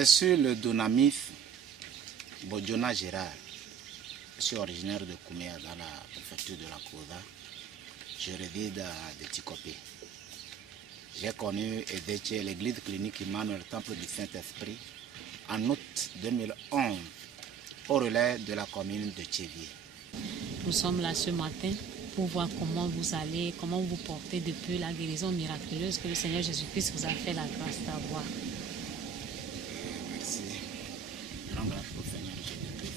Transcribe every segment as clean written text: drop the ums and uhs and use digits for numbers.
Je suis le Dunamis Bodjona Gérard. Je suis originaire de Kouméa dans la préfecture de la Kouda. Je réside à Detikopé. J'ai connu Edeche, l'église clinique Emmanuel, temple du Saint-Esprit, en août 2011, au relais de la commune de Tchévier. Nous sommes là ce matin pour voir comment vous allez, comment vous portez depuis la guérison miraculeuse que le Seigneur Jésus-Christ vous a fait la grâce d'avoir. Merci. Grand grâce au Seigneur Jésus-Christ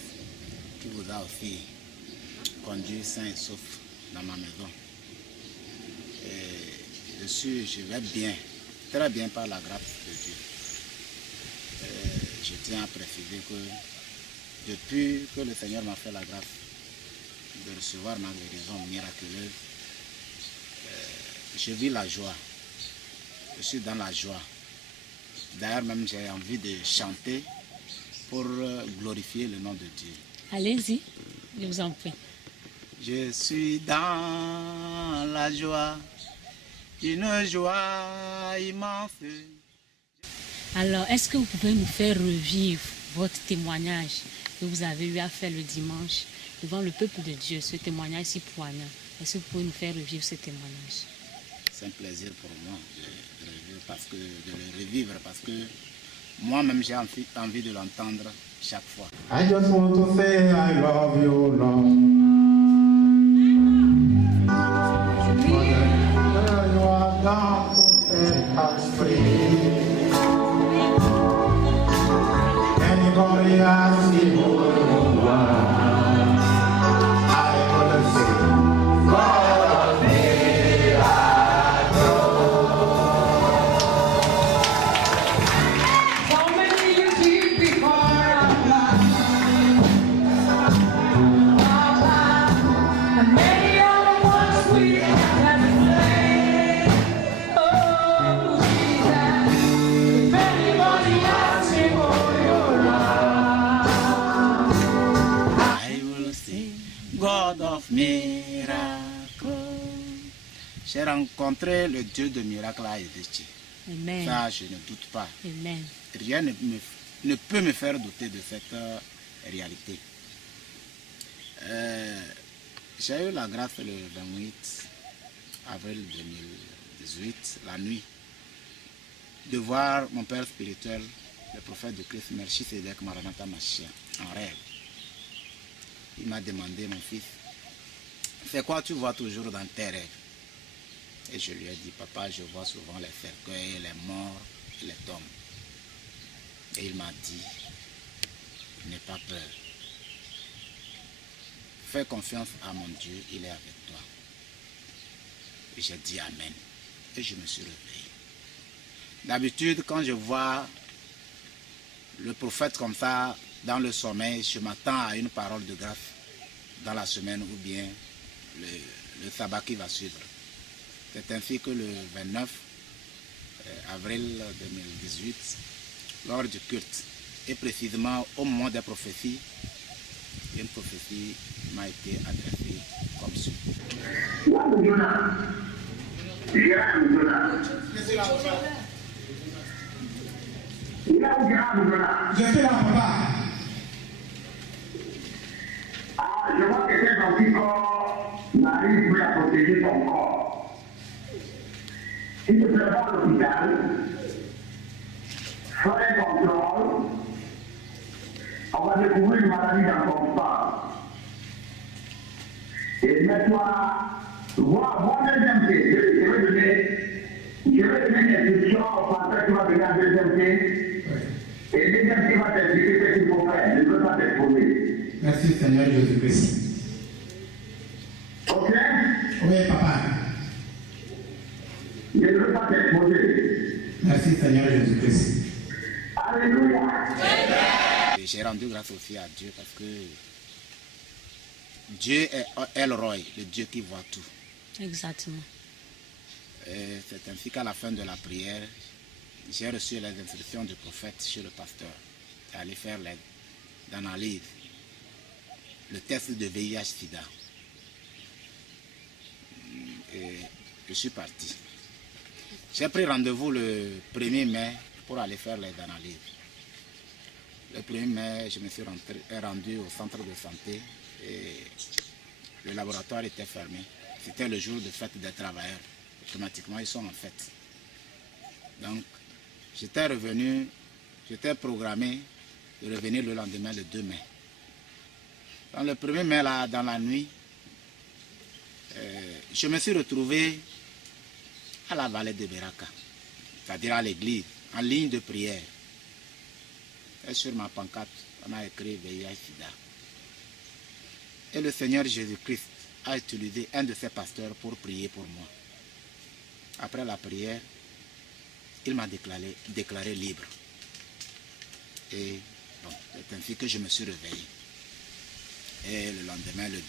qui vous a aussi conduit sain et sauf dans ma maison. Et je vais bien, très bien par la grâce de Dieu. Je tiens à préciser que depuis que le Seigneur m'a fait la grâce de recevoir ma guérison miraculeuse, je vis la joie. Je suis dans la joie. D'ailleurs, même j'ai envie de chanter pour glorifier le nom de Dieu. Allez-y, je vous en prie. Je suis dans la joie, une joie immense. Alors, est-ce que vous pouvez nous faire revivre votre témoignage que vous avez eu à faire le dimanche devant le peuple de Dieu, ce témoignage si poignant? Est-ce que vous pouvez nous faire revivre ce témoignage? C'est un plaisir pour moi de le revivre parce que moi-même j'ai envie de l'entendre chaque fois. I just want to say I love you, Lord. You are God who set us free. Anybody ask me who you are, I wanna say, God of miracles. How many you did before and many other ones we have played. Oh, Jesus, if anybody asks me for your love, I will sing God of miracles. J'ai rencontré le Dieu de miracles à Edeche. Amen. Ça, je ne doute pas. Amen. Rien ne peut me faire douter de cette réalité. J'ai eu la grâce le 28 avril 2018, la nuit, de voir mon père spirituel, le prophète de Christ, Melchisedec Maranatha Mashiach, en rêve. Il m'a demandé, mon fils, c'est quoi tu vois toujours dans tes rêves? Et je lui ai dit, papa, je vois souvent les cercueils, les morts et les tombes. Et il m'a dit, n'aie pas peur. Fais confiance à mon Dieu, il est avec toi. Et j'ai dit Amen. Et je me suis réveillé. D'habitude, quand je vois le prophète comme ça, dans le sommeil, je m'attends à une parole de grâce dans la semaine ou bien le sabbat qui va suivre. C'est ainsi que le 29 avril 2018, lors du culte, et précisément au moment des prophéties, une prophétie m'a été adressée comme suit. Je fais la papa. Je vois que cet anticorps n'arrive plus à protéger ton corps. Si tu prépares à l'hôpital, fais un contrôle, on va découvrir une maladie dans ton sang. Et mets-toi, vois deuxième pied. Je vais donner des instructions au pasteur qui va venir en deuxième pied. Et deuxième pied va t'expliquer ce qu'il faut faire. Je ne veux pas t'exposer. Merci Seigneur Jésus-Christ. Ok? Oui, papa. Je ne veux pas t'exposer. Merci Seigneur Jésus-Christ. Alléluia. Et j'ai rendu grâce aussi à Dieu parce que Dieu est El Roy, le Dieu qui voit tout. Exactement. C'est ainsi qu'à la fin de la prière, j'ai reçu les instructions du prophète chez le pasteur d'aller faire l'analyse, le test de VIH-Sida. Et je suis parti. J'ai pris rendez-vous le 1er mai pour aller faire les analyses. Le 1er mai, je me suis rendu au centre de santé et le laboratoire était fermé. C'était le jour de fête des travailleurs. Automatiquement, ils sont en fête. Donc, j'étais programmé de revenir le lendemain, le 2 mai. Dans le 1er mai, là, dans la nuit, je me suis retrouvé à la vallée de Beraka, c'est-à-dire à l'église, en ligne de prière. Et sur ma pancarte, on a écrit VIH-Sida. Et le Seigneur Jésus-Christ a utilisé un de ses pasteurs pour prier pour moi. Après la prière, il m'a déclaré libre. Et bon, c'est ainsi que je me suis réveillé. Et le lendemain, le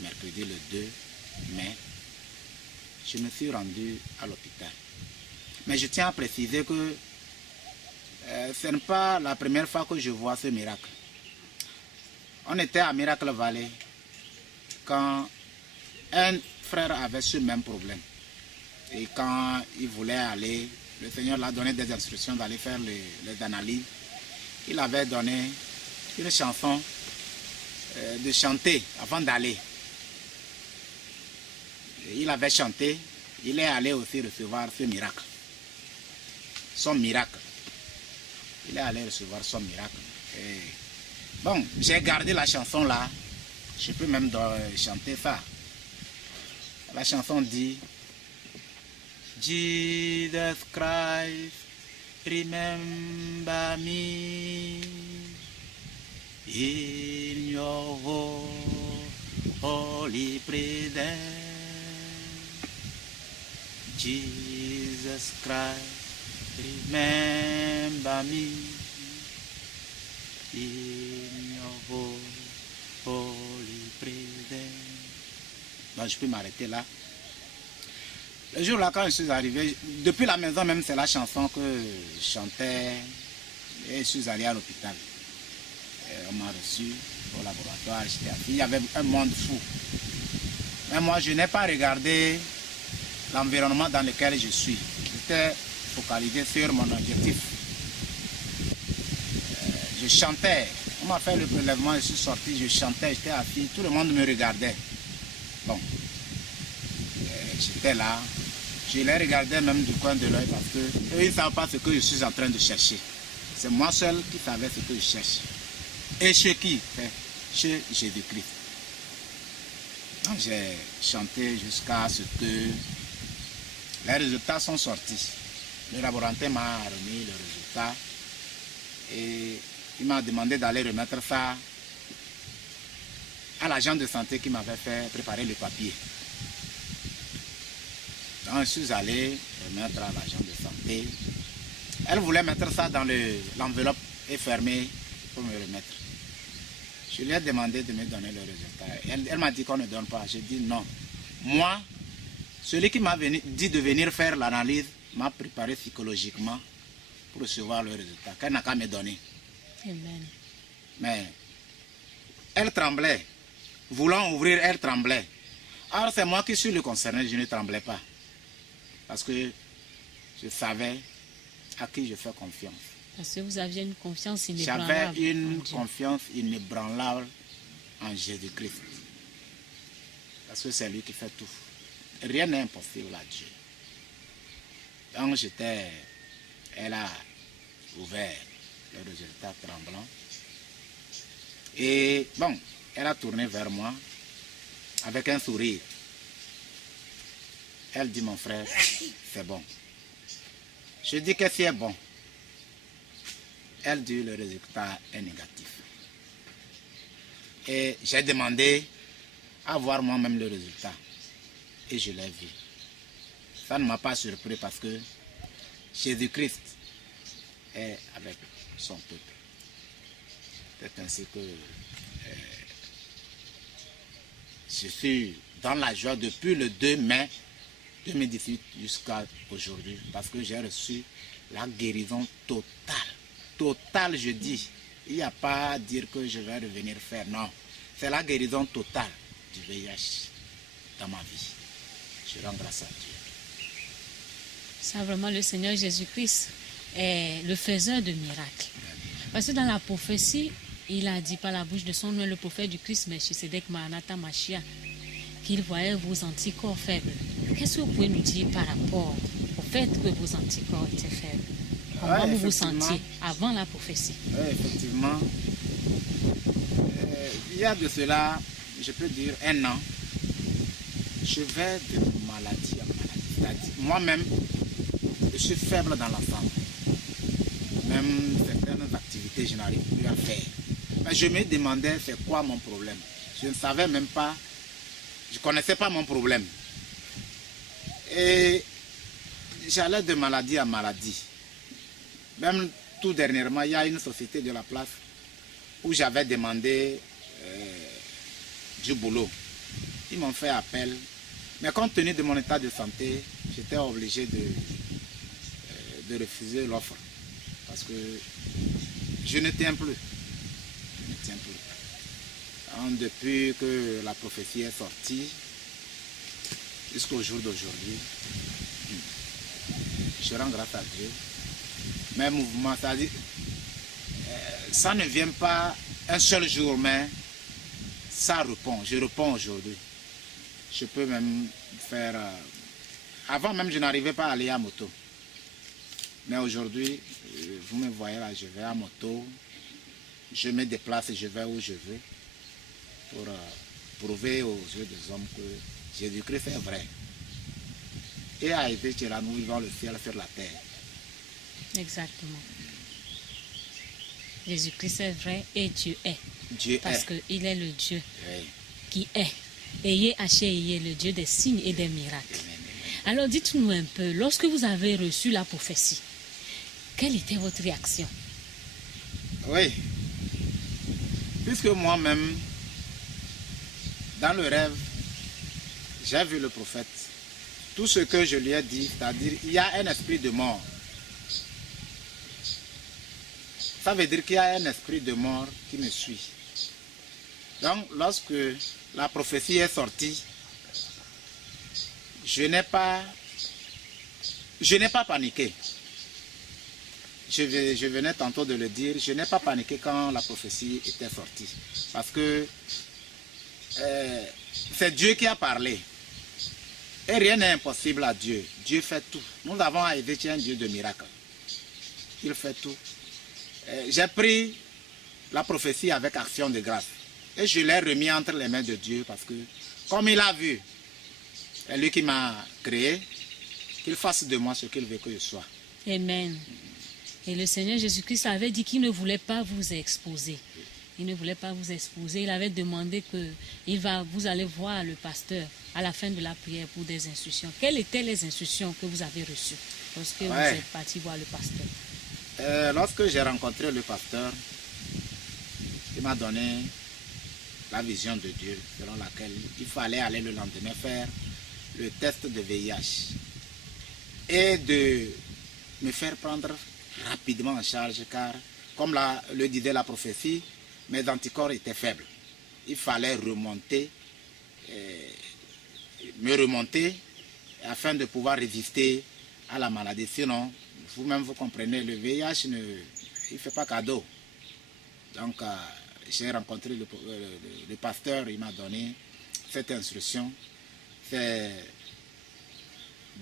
mercredi le 2 mai, je me suis rendu à l'hôpital. Mais je tiens à préciser que ce n'est pas la première fois que je vois ce miracle. On était à Miracle Valley quand un frère avait ce même problème. Et quand il voulait aller, le Seigneur l'a donné des instructions d'aller faire les analyses. Il avait donné une chanson de chanter avant d'aller. Il avait chanté, il est allé aussi recevoir ce miracle. Son miracle. Il est allé recevoir son miracle. Et bon, j'ai gardé la chanson là. Je peux même chanter ça. La chanson dit: Jesus Christ, remember me in your holy presence. Jesus Christ, remember me in your holy presence. Donc je peux m'arrêter là. Le jour là, quand je suis arrivé, depuis la maison même, c'est la chanson que je chantais et je suis allé à l'hôpital. On m'a reçu au laboratoire, j'étais assis. Il y avait un monde fou. Mais moi, je n'ai pas regardé l'environnement dans lequel je suis. J'étais focalisé sur mon objectif. Je chantais. On m'a fait le prélèvement, je suis sorti, je chantais, j'étais assis. Tout le monde me regardait. Bon. J'étais là. Je les regardais même du coin de l'œil parce qu'eux, ils ne savent pas ce que je suis en train de chercher. C'est moi seul qui savais ce que je cherche. Et chez qui? Chez Jésus-Christ. Donc j'ai chanté jusqu'à ce que les résultats sont sortis. Le laboratoire m'a remis le résultat et il m'a demandé d'aller remettre ça à l'agent de santé qui m'avait fait préparer le papier. Donc je suis allé remettre à l'agent de santé. Elle voulait mettre ça dans l'enveloppe et fermer pour me remettre. Je lui ai demandé de me donner le résultat. Elle m'a dit qu'on ne donne pas. J'ai dit non. Moi, celui qui m'a dit de venir faire l'analyse m'a préparé psychologiquement pour recevoir le résultat. Qu'elle n'a qu'à me donner. Amen. Mais elle tremblait. Voulant ouvrir, elle tremblait. Alors c'est moi qui suis le concerné, je ne tremblais pas. Parce que je savais à qui je fais confiance. Parce que vous aviez une confiance inébranlable. J'avais une confiance inébranlable en Jésus-Christ. Parce que c'est lui qui fait tout. Rien n'est impossible à Dieu. Donc elle a ouvert le résultat tremblant. Et bon, elle a tourné vers moi avec un sourire. Elle dit: mon frère, c'est bon. Je dis: qu'est-ce qui est bon? Elle dit: le résultat est négatif. Et j'ai demandé à voir moi-même le résultat. Et je l'ai vu. Ça ne m'a pas surpris parce que Jésus-Christ est avec son peuple. C'est ainsi que je suis dans la joie depuis le 2 mai 2018 jusqu'à aujourd'hui parce que j'ai reçu la guérison totale. Totale, je dis. Il n'y a pas à dire que je vais revenir faire. Non. C'est la guérison totale du VIH dans ma vie. Je rends grâce à Dieu. Ça, vraiment, le Seigneur Jésus-Christ est le faiseur de miracles. Parce que dans la prophétie, il a dit par la bouche de son nom, le prophète du Christ, Melchisedec Maranatha Machia, qu'il voyait vos anticorps faibles. Qu'est-ce que vous pouvez nous dire par rapport au fait que vos anticorps étaient faibles? Comment vous vous sentiez avant la prophétie? Oui, effectivement. Il y a de cela, je peux dire, 1 an, je vais de maladie en maladie. C'est-à-dire, moi-même, je suis faible dans l'ensemble. Même certaines activités, je n'arrive plus à faire. Mais je me demandais c'est quoi mon problème. Je ne savais même pas, je ne connaissais pas mon problème. Et j'allais de maladie en maladie. Même tout dernièrement, il y a une société de la place où j'avais demandé du boulot. Ils m'ont fait appel. Mais compte tenu de mon état de santé, j'étais obligé de refuser l'offre. Parce que je ne tiens plus. Je ne tiens plus. Depuis que la prophétie est sortie, jusqu'au jour d'aujourd'hui, je rends grâce à Dieu. Mes mouvements, c'est-à-dire, ça ne vient pas un seul jour, mais ça répond. Je réponds aujourd'hui. Je peux même faire... avant même, je n'arrivais pas à aller à moto. Mais aujourd'hui, vous me voyez là, je vais à moto. Je me déplace et je vais où je veux. Pour prouver aux yeux des hommes que Jésus-Christ est vrai. Et a été que là, nous vivons le ciel sur la terre. Exactement. Jésus-Christ est vrai et Dieu est. Dieu Parce est. qu'il est le Dieu Oui. qui est. Ayez H.I.E. le Dieu des signes et des miracles. Alors dites-nous un peu, lorsque vous avez reçu la prophétie, quelle était votre réaction? Oui. Puisque moi-même, dans le rêve, j'ai vu le prophète. Tout ce que je lui ai dit, c'est-à-dire, il y a un esprit de mort. Ça veut dire qu'il y a un esprit de mort qui me suit. Donc, lorsque la prophétie est sortie, je n'ai pas paniqué. Je venais tantôt de le dire, je n'ai pas paniqué quand la prophétie était sortie. Parce que c'est Dieu qui a parlé. Et rien n'est impossible à Dieu. Dieu fait tout. Nous avons à Évéché un Dieu de miracles. Il fait tout. J'ai pris la prophétie avec action de grâce. Et je l'ai remis entre les mains de Dieu parce que, comme il a vu, c'est lui qui m'a créé, qu'il fasse de moi ce qu'il veut que je sois. Amen. Et le Seigneur Jésus-Christ avait dit qu'il ne voulait pas vous exposer. Il ne voulait pas vous exposer. Il avait demandé que vous allez voir le pasteur à la fin de la prière pour des instructions. Quelles étaient les instructions que vous avez reçues lorsque vous êtes parti voir le pasteur? Lorsque j'ai rencontré le pasteur, il m'a donné la vision de Dieu selon laquelle il fallait aller le lendemain faire le test de VIH et de me faire prendre rapidement en charge car, comme le disait la prophétie, mes anticorps étaient faibles. Il fallait me remonter afin de pouvoir résister à la maladie. Sinon, vous-même vous comprenez, le VIH il ne fait pas cadeau. Donc, j'ai rencontré le pasteur, il m'a donné cette instruction. C'est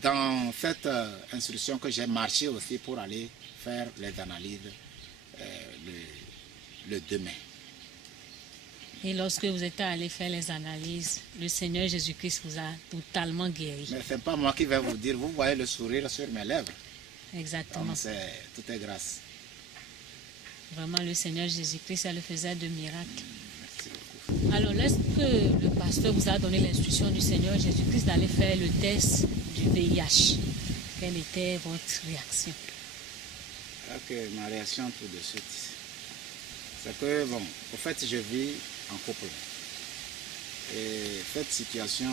dans cette instruction que j'ai marché aussi pour aller faire les analyses le demain. Et lorsque vous êtes allé faire les analyses, le Seigneur Jésus-Christ vous a totalement guéri. Mais ce n'est pas moi qui vais vous dire, vous voyez le sourire sur mes lèvres. Exactement. Donc, tout est grâce. Vraiment, le Seigneur Jésus-Christ, elle faisait de miracles. Merci beaucoup. Alors, lorsque le pasteur vous a donné l'instruction du Seigneur Jésus-Christ d'aller faire le test du VIH, quelle était votre réaction? Ok, ma réaction tout de suite. C'est que, bon, au fait, je vis en couple. Et cette situation,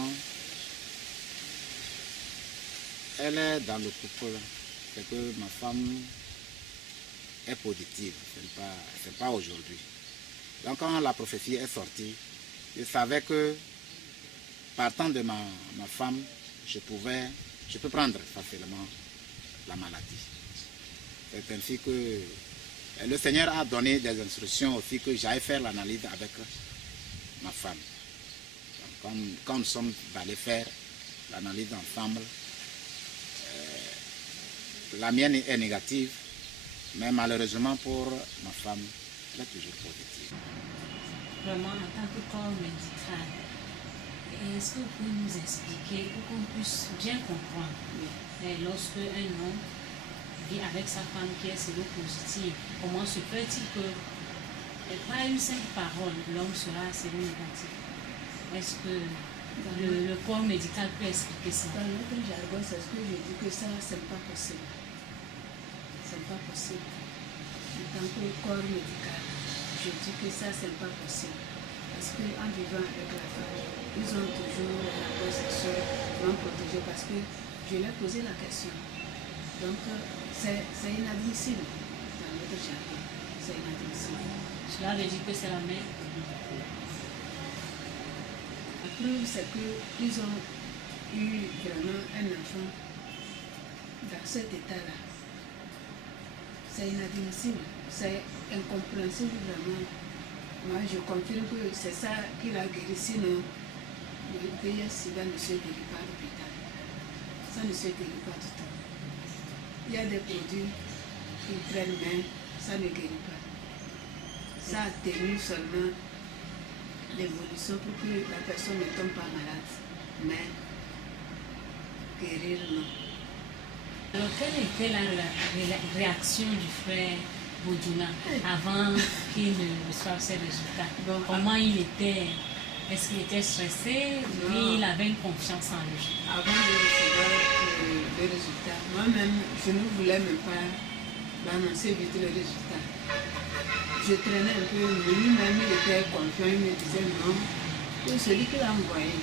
elle est dans le couple. C'est que ma femme est positive. Ce n'est pas aujourd'hui. Donc, quand la prophétie est sortie, je savais que, partant de ma femme, je peux prendre facilement la maladie. C'est ainsi que Le Seigneur a donné des instructions aussi que j'aille faire l'analyse avec ma femme. Donc, quand nous sommes allés faire l'analyse ensemble, la mienne est négative, mais malheureusement pour ma femme, elle est toujours positive. Vraiment, en tant que corps médical, est-ce que vous pouvez nous expliquer pour qu'on puisse bien comprendre lorsque un homme vit avec sa femme qui est séropositive, comment se fait-il que, par une simple parole, l'homme sera séronégatif? Est-ce que le corps médical peut expliquer ça? Dans notre jargon, c'est ce que je dis que ça, c'est pas possible. C'est pas possible. En tant que corps médical, je dis que ça, c'est pas possible. Parce qu'en vivant avec la femme, ils ont toujours la possession non protégée parce que je leur ai posé la question. Donc, c'est inadmissible dans notre jargon. C'est inadmissible. Cela veut dire que c'est la mère. La preuve, c'est qu'ils ont eu vraiment un enfant dans cet état-là. C'est inadmissible, c'est incompréhensible vraiment. Moi, je confirme que c'est ça qui l'a guéri, sinon le VIH-Sida ne se guérit pas à l'hôpital. Ça ne se guérit pas du tout. Il y a des produits qu'ils prennent, mais ça ne guérit pas. Ça atténue seulement l'évolution pour que la personne ne tombe pas malade, mais guérir non. Alors, quelle était la réaction du frère Bojona avant qu'il ne reçoive ses résultats? Bon, comment il était? Est-ce qu'il était stressé ou Non. il avait une confiance en lui? Avant de recevoir le résultat, moi-même, je ne voulais même pas l'annoncer vite le résultat. Je traînais un peu, lui-même il était confiant, il me disait non, que celui qui l'a envoyé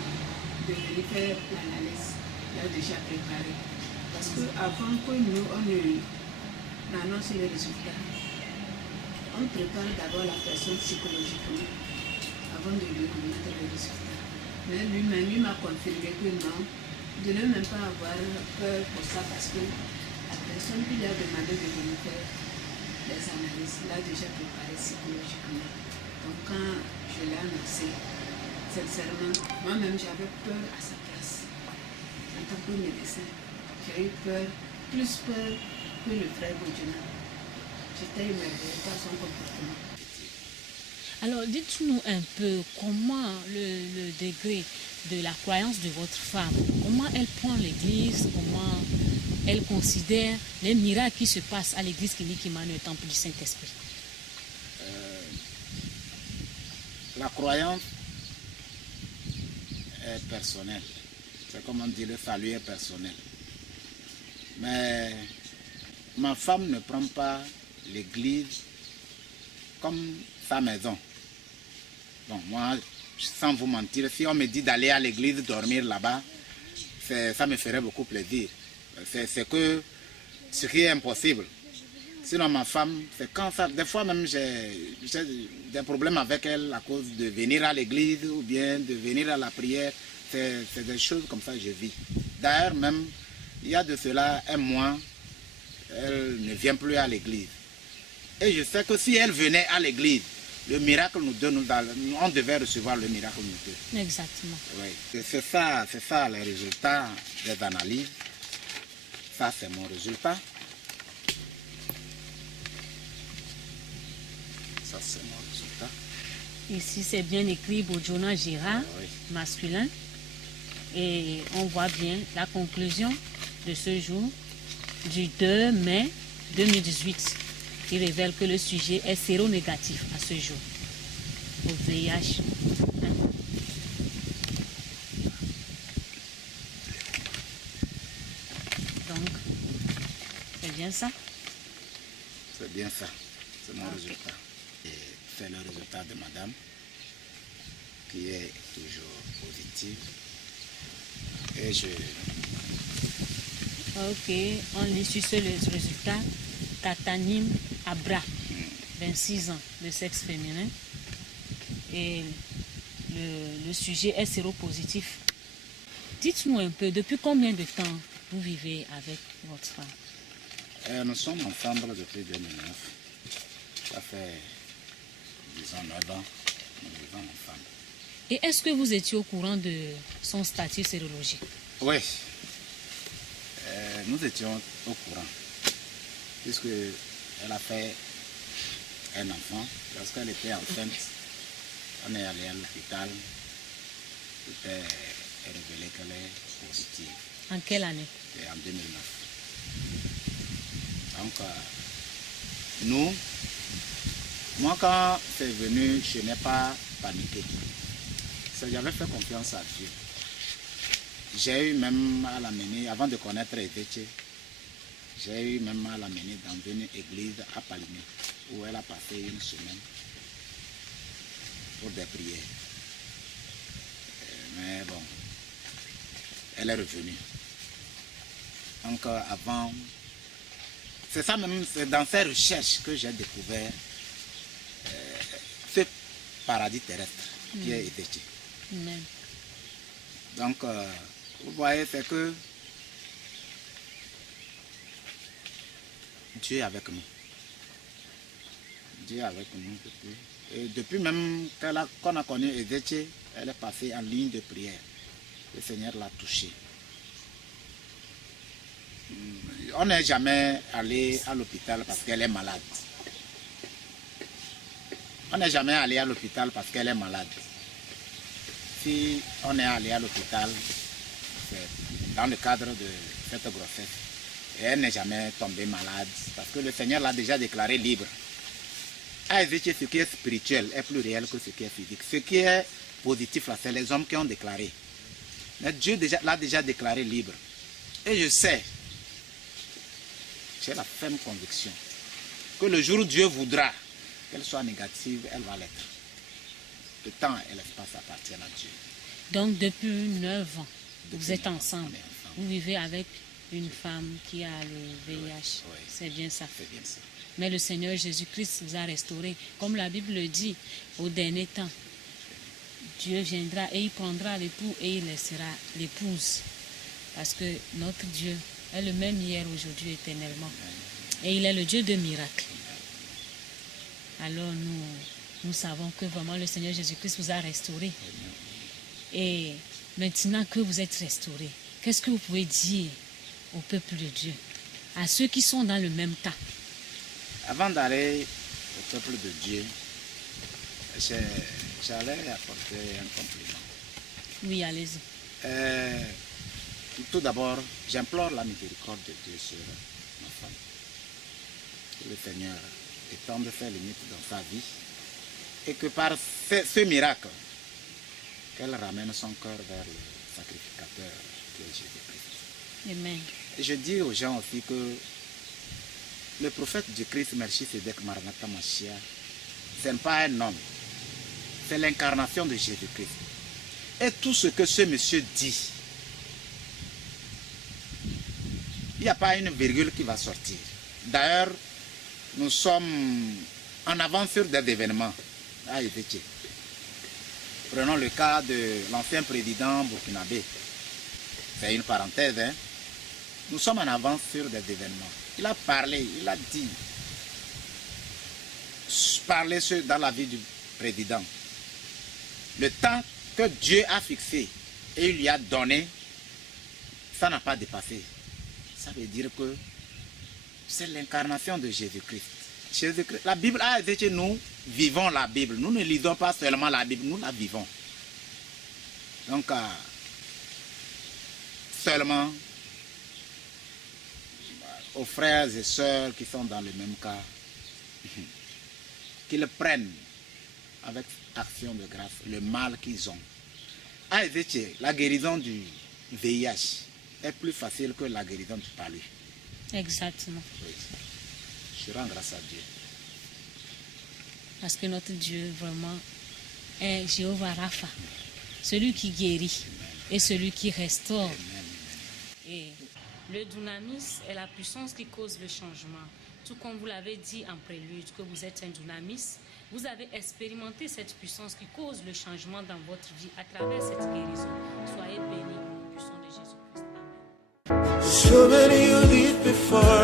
de venir faire l'analyse, il a déjà préparé. Parce qu'avant que nous, on annonce le résultat, on prépare d'abord la personne psychologiquement avant de lui remettre le résultat. Mais lui-même, il m'a confirmé que non, de ne même pas avoir peur pour ça parce que la personne qui lui a demandé de venir faire les analyses l'a déjà préparé psychologiquement. Donc quand je l'ai annoncé, sincèrement, moi-même j'avais peur à sa place. En tant que médecin, j'ai eu peur, plus peur que le frère Bojona. J'étais émerveillée par son comportement. Alors, dites-nous un peu comment le degré de la croyance de votre femme, comment elle prend l'église, comment elle considère les miracles qui se passent à l'église clinique Emmanuel, le temple du Saint-Esprit. La croyance est personnelle. C'est comme on dit, le salut est personnel. Mais ma femme ne prend pas l'église comme sa maison. Bon, moi, sans vous mentir, si on me dit d'aller à l'église dormir là-bas, ça me ferait beaucoup plaisir. C'est que ce qui est impossible. Sinon, ma femme, c'est quand ça. Des fois même, j'ai des problèmes avec elle à cause de venir à l'église ou bien de venir à la prière. C'est des choses comme ça que je vis. D'ailleurs, même, il y a de cela un mois, elle ne vient plus à l'église. Et je sais que si elle venait à l'église, le miracle nous donne, on devait recevoir le miracle nous donne. Exactement. Oui. C'est ça les résultats des analyses. Ça, c'est mon résultat. Ça, c'est mon résultat. Ici, c'est bien écrit Bojona Gérard, Oui. masculin. Et on voit bien la conclusion de ce jour, du 2 mai 2018, qui révèle que le sujet est séronégatif à ce jour au VIH. Donc, c'est bien ça? C'est bien ça. C'est mon résultat. Et c'est le résultat de madame qui est toujours positive. Et Ok, on lit sur ce résultat. Katanim Abra, 26 ans, de sexe féminin. Et le sujet est séropositif. Dites-nous un peu, depuis combien de temps vous vivez avec votre femme? nous sommes ensemble depuis 2009. Ça fait, disons, 9 ans, nous vivons ensemble. Et est-ce que vous étiez au courant de son statut sérologique? Oui, nous étions au courant, puisqu'elle a fait un enfant. Lorsqu'elle était enceinte, on est allé à l'hôpital, c'était révélé qu'elle est positive. En quelle année? Et en 2009. Donc, moi quand c'est venu, je n'ai pas paniqué. J'avais fait confiance à Dieu. J'ai eu même à l'amener, avant de connaître Ezeche, j'ai eu même à l'amener dans une église à Palimé, où elle a passé une semaine pour des prières. Mais bon, elle est revenue. Donc avant, c'est ça même, c'est dans ces recherches que j'ai découvert ce paradis terrestre qui est Ezeche. Amen. Donc, vous voyez, c'est que Dieu est avec nous. Dieu est avec nous depuis. Et depuis même qu'on a connu Ezeche, elle est passée en ligne de prière. Le Seigneur l'a touchée. On n'est jamais allé à l'hôpital parce qu'elle est malade. On n'est jamais allé à l'hôpital parce qu'elle est malade. Si on est allé à l'hôpital, c'est dans le cadre de cette grossesse. Et elle n'est jamais tombée malade parce que le Seigneur l'a déjà déclaré libre. À Ezeche, ce qui est spirituel est plus réel que ce qui est physique. Ce qui est positif, là, c'est les hommes qui ont déclaré. Mais Dieu l'a déjà déclaré libre. Et je sais, j'ai la ferme conviction que le jour où Dieu voudra qu'elle soit négative, elle va l'être. Le temps et l'espace appartiennent à Dieu. Donc depuis 9 ans, vous Depuis êtes 9 ans, ensemble. on est ensemble. Vous vivez avec une femme qui a le VIH. oui. C'est bien ça. C'est bien ça. Mais le Seigneur Jésus-Christ vous a restauré. Comme la Bible le dit, au dernier temps, Dieu viendra et il prendra l'époux et il laissera l'épouse. Parce que notre Dieu est le même hier, aujourd'hui, éternellement. Et il est le Dieu de miracles. Alors nous savons que vraiment le Seigneur Jésus-Christ vous a restauré. Et maintenant que vous êtes restauré, qu'est-ce que vous pouvez dire au peuple de Dieu, à ceux qui sont dans le même cas? Avant d'aller au peuple de Dieu, j'allais apporter un compliment. Oui, allez-y. Tout d'abord, j'implore la miséricorde de Dieu sur ma femme. Que le Seigneur étende ses limites dans sa vie et que par ce miracle, qu'elle ramène son cœur vers le sacrificateur qui est Jésus-Christ. Amen. Et je dis aux gens aussi que le prophète du Christ, Melchisedec Maranatha Mashiach, ce n'est pas un homme, c'est l'incarnation de Jésus-Christ. Et tout ce que ce monsieur dit, il n'y a pas une virgule qui va sortir. D'ailleurs, nous sommes en avance sur des événements à Ezeche. Prenons le cas de l'ancien président burkinabé. C'est une parenthèse, hein. Nous sommes en avance sur des événements. Il a parlé, il a dit, parler dans la vie du président. Le temps que Dieu a fixé et il lui a donné, ça n'a pas dépassé. Ça veut dire que c'est l'incarnation de Jésus-Christ. Jésus-Christ. La Bible a dit que nous vivons la Bible. Nous ne lisons pas seulement la Bible, nous la vivons. Donc, seulement aux frères et sœurs qui sont dans le même cas, qu'ils prennent avec action de grâce le mal qu'ils ont. À Ezeche, la guérison du VIH est plus facile que la guérison du palu. Exactement. Oui. Je rends grâce à Dieu. Parce que notre Dieu vraiment est Jéhovah Rapha, celui qui guérit et celui qui restaure. Et le dunamis est la puissance qui cause le changement. Tout comme vous l'avez dit en prélude, que vous êtes un dunamis, vous avez expérimenté cette puissance qui cause le changement dans votre vie à travers cette guérison. Soyez bénis au nom puissant de Jésus-Christ. Amen. So many of these before